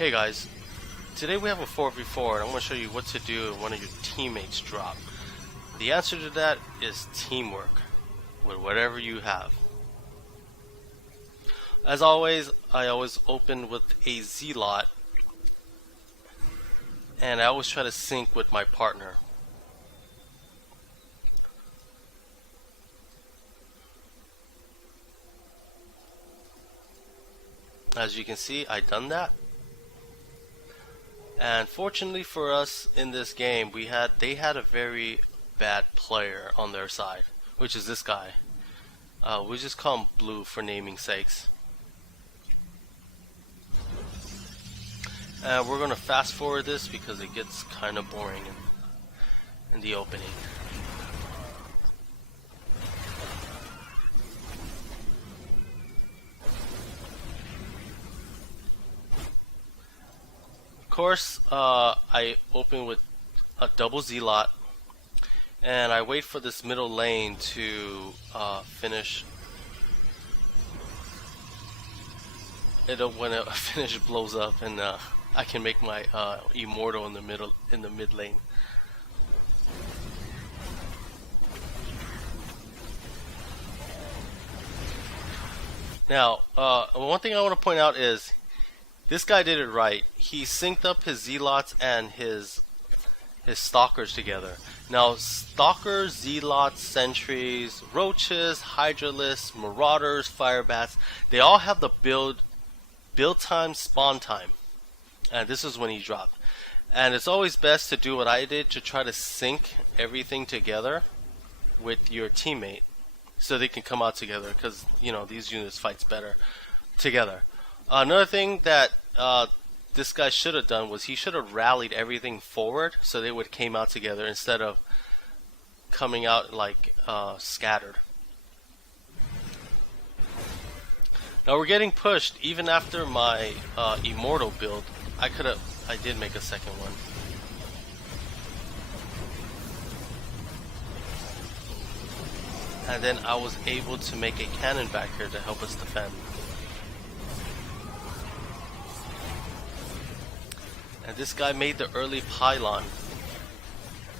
Hey guys, today we have a 4v4 and I'm going to show you what to do when one of your teammates drop. The answer to that is teamwork with whatever you have. As always, I always open with a Z-lot and I always try to sync with my partner. As you can see, I done that. And fortunately for us in this game, they had a very bad player on their side, which is this guy. We just call him Blue for naming sakes. And we're gonna fast forward this because it gets kind of boring in the opening. Of course, I open with a double Z-lot, and I wait for this middle lane to finish. When it finish blows up, and I can make my immortal in the mid lane. Now, one thing I want to point out is this guy did it right. He synced up his Z-lots and his stalkers together. Now, stalkers, Z-lots, sentries, roaches, hydralisks, marauders, firebats, they all have the build time, spawn time. And this is when he dropped. And it's always best to do what I did, to try to sync everything together with your teammate so they can come out together, because you know these units fights better together. Another thing that this guy should have done was he should have rallied everything forward so they would came out together instead of coming out like scattered. Now we're getting pushed even after my immortal build. I did make a second one. And then I was able to make a cannon back here to help us defend. And this guy made the early pylon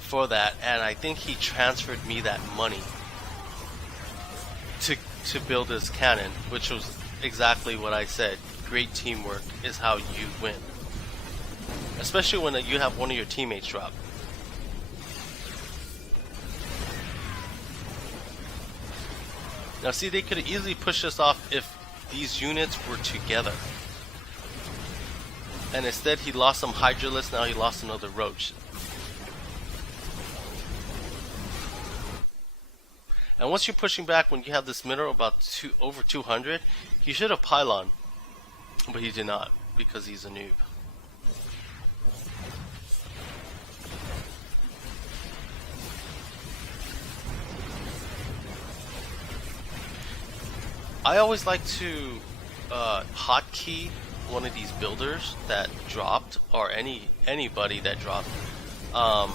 for that, and I think he transferred me that money to build his cannon, which was exactly what I said. Great teamwork is how you win, especially when you have one of your teammates drop. Now see, they could have easily pushed us off if these units were together. And instead he lost some hydralisks, now he lost another roach. And once you're pushing back, when you have this mineral about over 200, he should have pylon. But he did not, because he's a noob. I always like to hotkey one of these builders that dropped, or anybody that dropped. I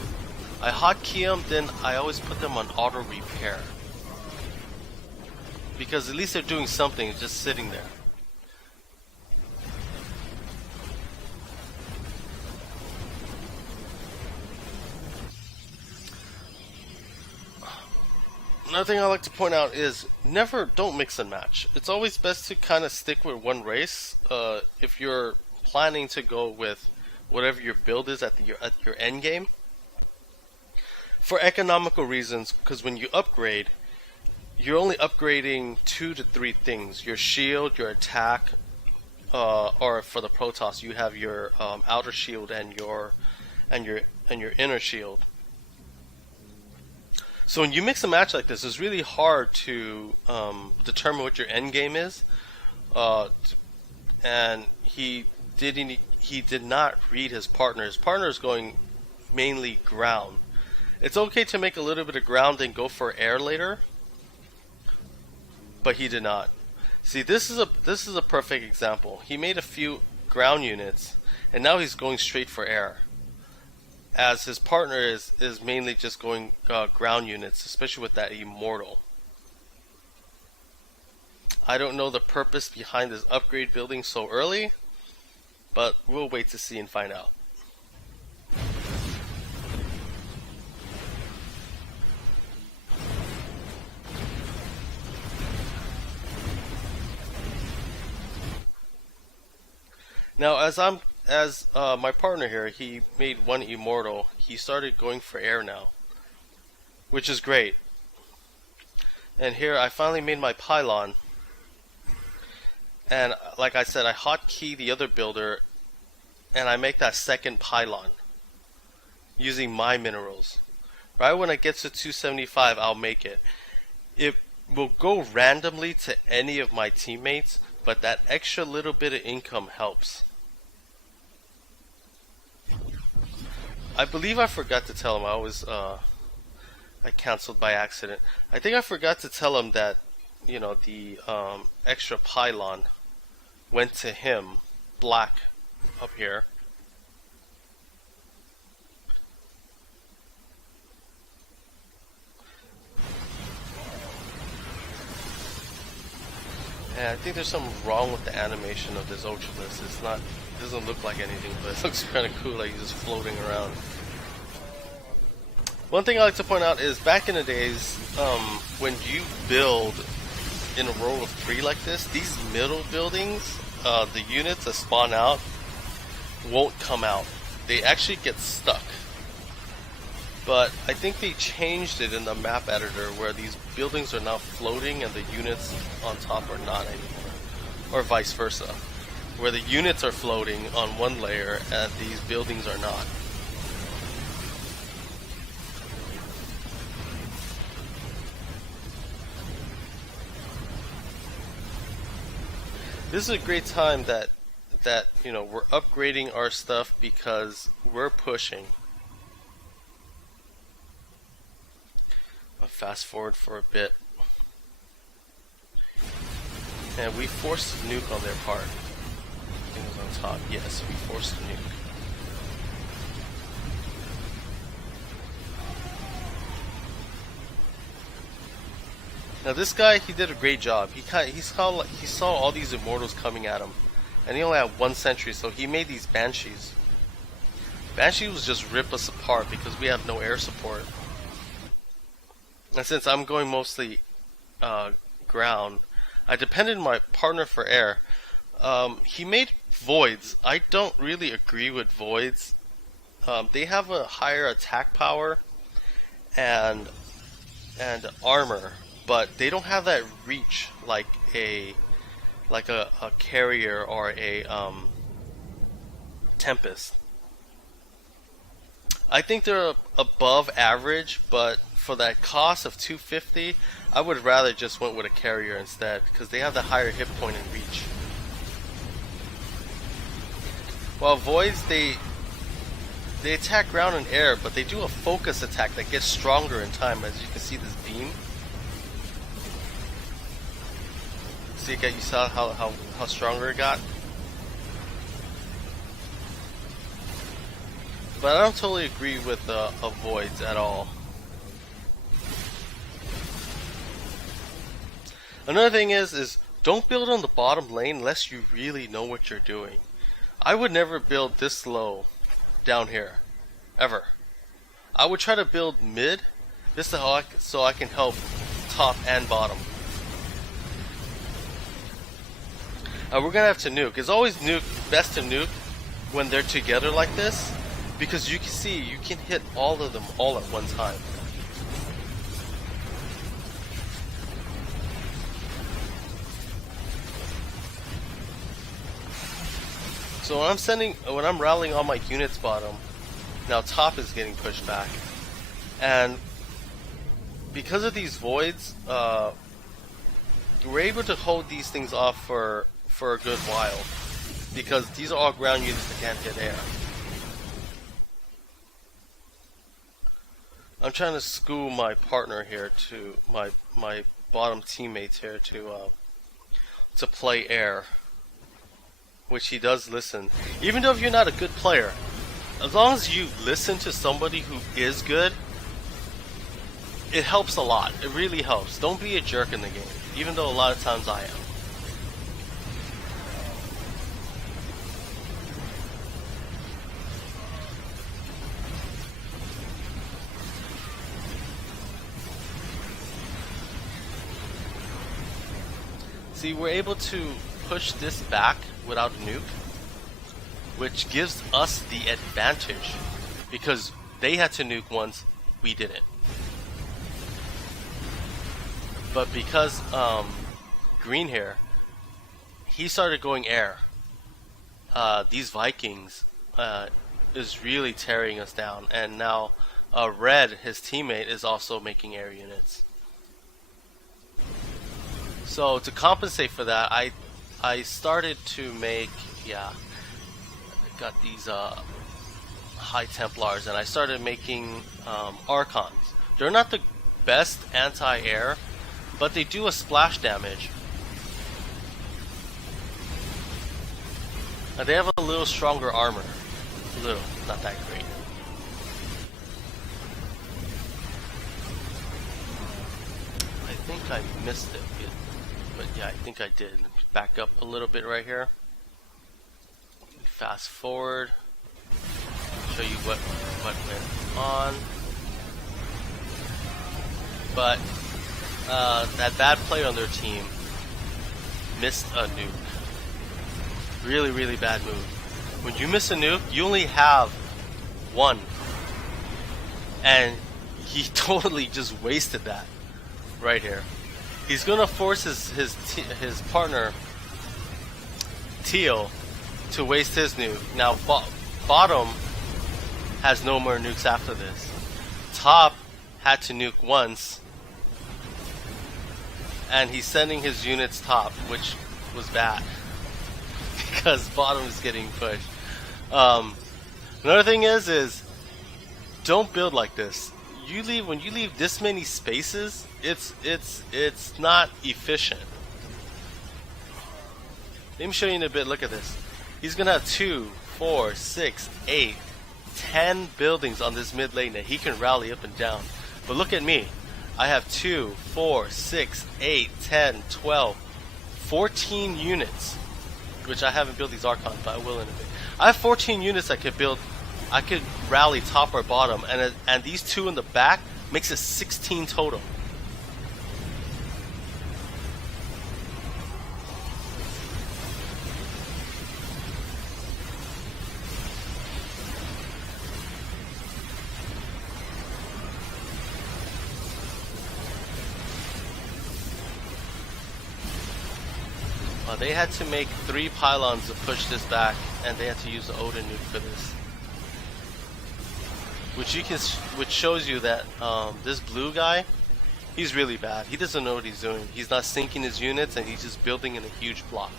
hotkey them, then I always put them on auto repair, because at least they're doing something, just sitting there. Another thing I like to point out is don't mix and match. It's always best to kind of stick with one race if you're planning to go with whatever your build is at your end game. For economical reasons, because when you upgrade, you're only upgrading 2 to 3 things: your shield, your attack, or for the Protoss, you have your outer shield and your inner shield. So when you mix a match like this, it's really hard to determine what your end game is. And he did not read his partner. His partner is going mainly ground. It's okay to make a little bit of ground and go for air later, but he did not. See, this is a perfect example. He made a few ground units, and now he's going straight for air, as his partner is mainly just going ground units, especially with that immortal. I don't know the purpose behind this upgrade building so early, but we'll wait to see and find out. Now, as my partner here, he made one immortal. He started going for air now, which is great. And here I finally made my pylon. And like I said, I hotkey the other builder, and I make that second pylon using my minerals. Right when it gets to 275, I'll make it. It will go randomly to any of my teammates, but that extra little bit of income helps. I believe I forgot to tell him. I canceled by accident. I think I forgot to tell him that, you know, the extra pylon went to him, black, up here. And I think there's something wrong with the animation of this Ultralist. It doesn't look like anything, but it looks kind of cool, like he's just floating around. One thing I like to point out is back in the days, when you build in a row of 3 like this, these middle buildings, the units that spawn out won't come out. They actually get stuck. But I think they changed it in the map editor where these buildings are now floating and the units on top are not anymore. Or vice versa. Where the units are floating on one layer and these buildings are not. This is a great time that you know, we're upgrading our stuff because we're pushing. I'll fast forward for a bit. And we forced a nuke on their part. I think it was on top. Yes, we forced a nuke. Now this guy, he did a great job. He saw all these immortals coming at him, and he only had 1 sentry, so he made these banshees. Banshee was just rip us apart because we have no air support. And since I'm going mostly ground, I depended on my partner for air. He made voids. I don't really agree with voids. They have a higher attack power and armor, but they don't have that reach like a carrier or a Tempest. I think they're above average, but for that cost of 250, I would rather just went with a carrier instead because they have the higher hit point and reach. While voids, they attack ground and air, but they do a focus attack that gets stronger in time. As you can see, this beam. See, you saw how stronger it got. But I don't totally agree with voids at all. Another thing is don't build on the bottom lane unless you really know what you're doing. I would never build this low down here, ever. I would try to build mid, just so I can help top and bottom. We're gonna have to nuke. It's always best to nuke when they're together like this, because you can see you can hit all of them all at one time. So when I'm rallying all my units bottom, now top is getting pushed back, and because of these voids, we're able to hold these things off for a good while, because these are all ground units that can't hit air. I'm trying to school my partner here to my bottom teammates here to play air, which he does listen. Even though if you're not a good player, as long as you listen to somebody who is good, it helps a lot. It really helps. Don't be a jerk in the game, even though a lot of times I am. See, we're able to push this back without a nuke, which gives us the advantage because they had to nuke once, we didn't. But because Green here, he started going air. These Vikings is really tearing us down, and now Red, his teammate, is also making air units. So to compensate for that, I started to make, I got these High Templars, and I started making Archons. They're not the best anti-air, but they do a splash damage. And they have a little stronger armor. A little, not that great. I think I missed it, but yeah, I think I did. Back up a little bit right here. Fast forward. Show you what went on. But that bad player on their team missed a nuke. Really, really bad move. When you miss a nuke, you only have one. And he totally just wasted that right here. He's gonna force his partner Teal to waste his nuke. Now bottom has no more nukes after this. Top had to nuke once, and he's sending his units top, which was bad because bottom is getting pushed. Another thing is don't build like this. When you leave this many spaces, it's not efficient. Let me show you in a bit. Look at this. He's gonna have 2, 4, 6, 8, 10 buildings on this mid lane that he can rally up and down. But look at me. I have 2, 4, 6, 8, 10, 12, 14 units, which I haven't built these Archons, but I will in a bit. I have 14 units I could build. I could rally top or bottom, and these two in the back makes it 16 total. They had to make 3 pylons to push this back, and they had to use the Odin nuke for this. Which shows you that this blue guy, he's really bad. He doesn't know what he's doing. He's not syncing his units, and he's just building in a huge block.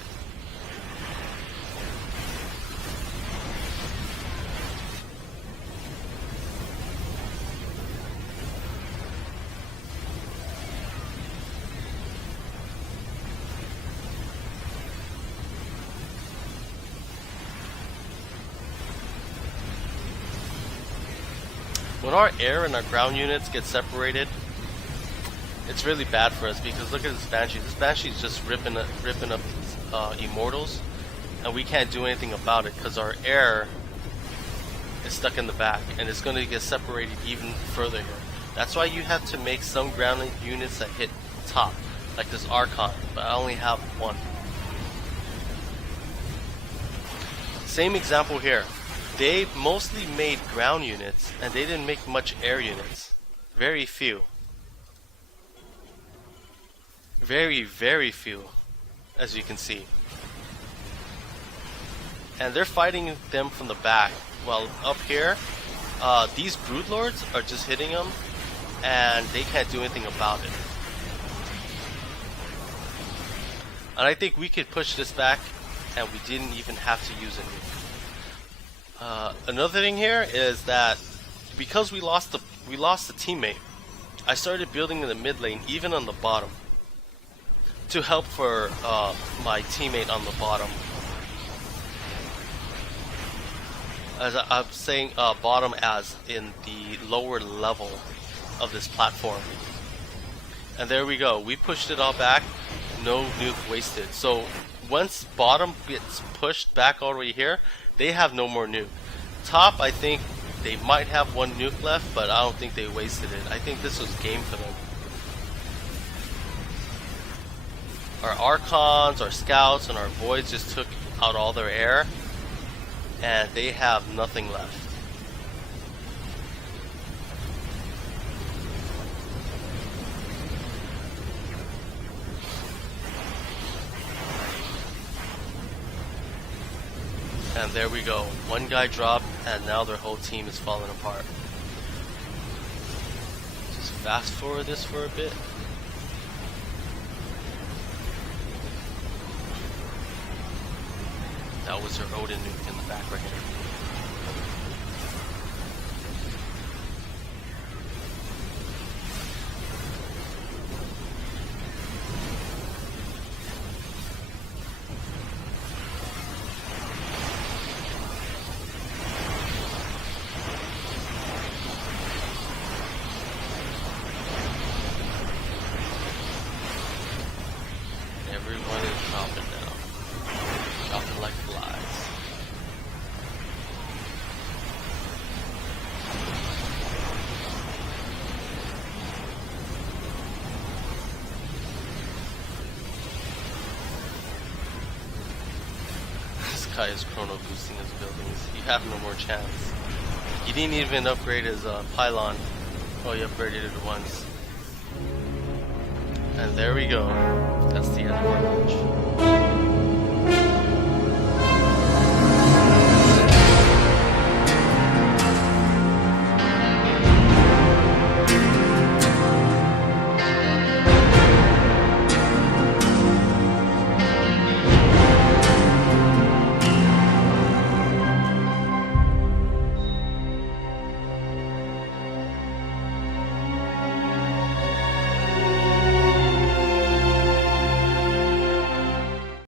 When our air and our ground units get separated, it's really bad for us because look at this Banshee. This Banshee is just ripping up Immortals, and we can't do anything about it because our air is stuck in the back, and it's going to get separated even further here. That's why you have to make some ground units that hit top, like this Archon, but I only have one. Same example here. They mostly made ground units, and they didn't make much air units. Very few. Very, very few, as you can see. And they're fighting them from the back. Well, up here, these Broodlords are just hitting them, and they can't do anything about it. And I think we could push this back, and we didn't even have to use any. Another thing here is that because we lost the teammate, I started building in the mid lane, even on the bottom, to help for my teammate on the bottom. As I'm saying, bottom as in the lower level of this platform. And there we go. We pushed it all back. No nuke wasted. So once bottom gets pushed back all the way here, they have no more nuke. Top, I think they might have 1 nuke left, but I don't think they wasted it. I think this was game for them. our Archons, our Scouts, and our Voids just took out all their air, and they have nothing left. And there we go. One guy dropped, and now their whole team is falling apart. Just fast forward this for a bit. That was their Odin nuke in the back right here. Everyone is dropping now. Dropping like flies. This guy is chrono boosting his buildings. You have no more chance. He didn't even upgrade his pylon. Oh, he upgraded it once. And there we go. That's the end of our match.